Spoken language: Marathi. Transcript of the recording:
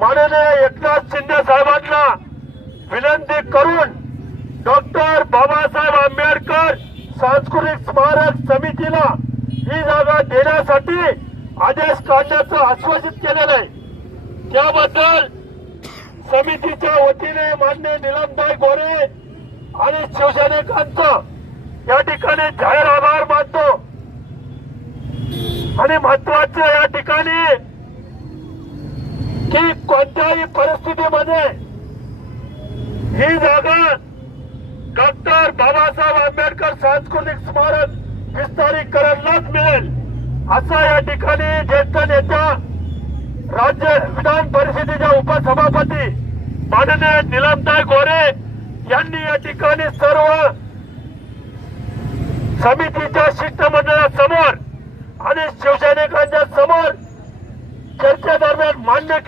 माननीय एकनाथ शिंदे साहेबांना विनंती करून डॉक्टर बाबासाहेब आंबेडकर सांस्कृतिक स्मारक समितीला ही जागा देण्यासाठी आदेश काढण्याचं आश्वासित केलेलं आहे. त्याबद्दल समितीच्या वतीने मान्य निलमदाय गोरे आणि शिवसैनिकांचं या ठिकाणी जाहीर आभार मानतो. आणि महत्वाचं या ठिकाणी की कोणत्याही परिस्थितीमध्ये ही जागा डॉक्टर बाबासाहेब आंबेडकर सांस्कृतिक स्मारक विस्तारीकरणलाच मिळेल. असा या ठिकाणी ज्येष्ठ नेत्या राज्य विधान परिषदेच्या उपसभापती माननीय निलमताय गोरे यांनी या ठिकाणी सर्व समितीच्या शिष्टमंडळासमोर आणि शिवसैनिकांच्या समोर चर्चेदरम्यान मान्य केले.